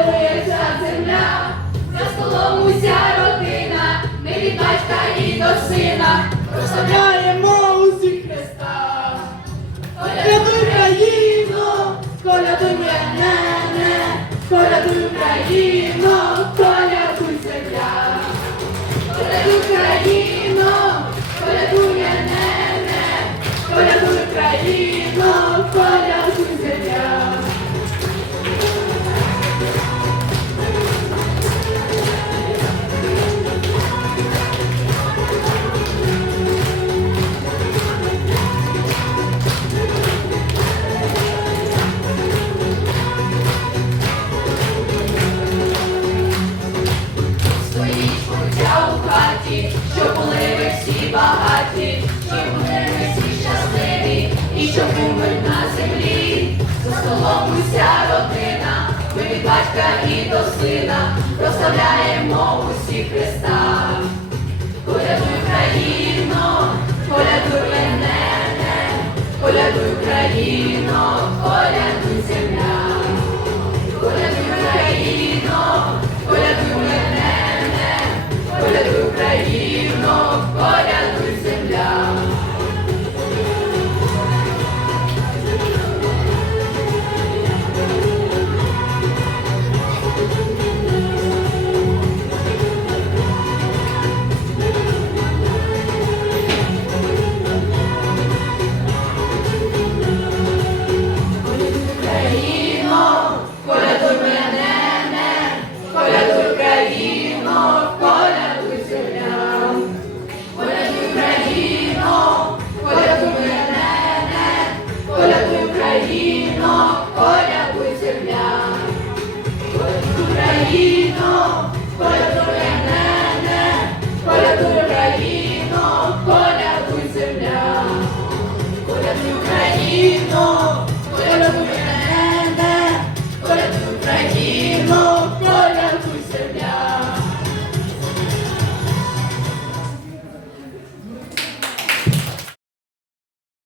дарує земля, за столом уся родина, не від батька і до сина, прославляємо усіх Христа, колядуй країну, колядуй мене, колядуй країну. що були на землі, за столом уся родина, ми від батька і до сина прославляємо усі Христа. Колядуй Україно, колядуй мене, колядуй Україно, колядуй земля, колядуй Україно, колядуй мене, колядуй Україно, колядуй. Keep know.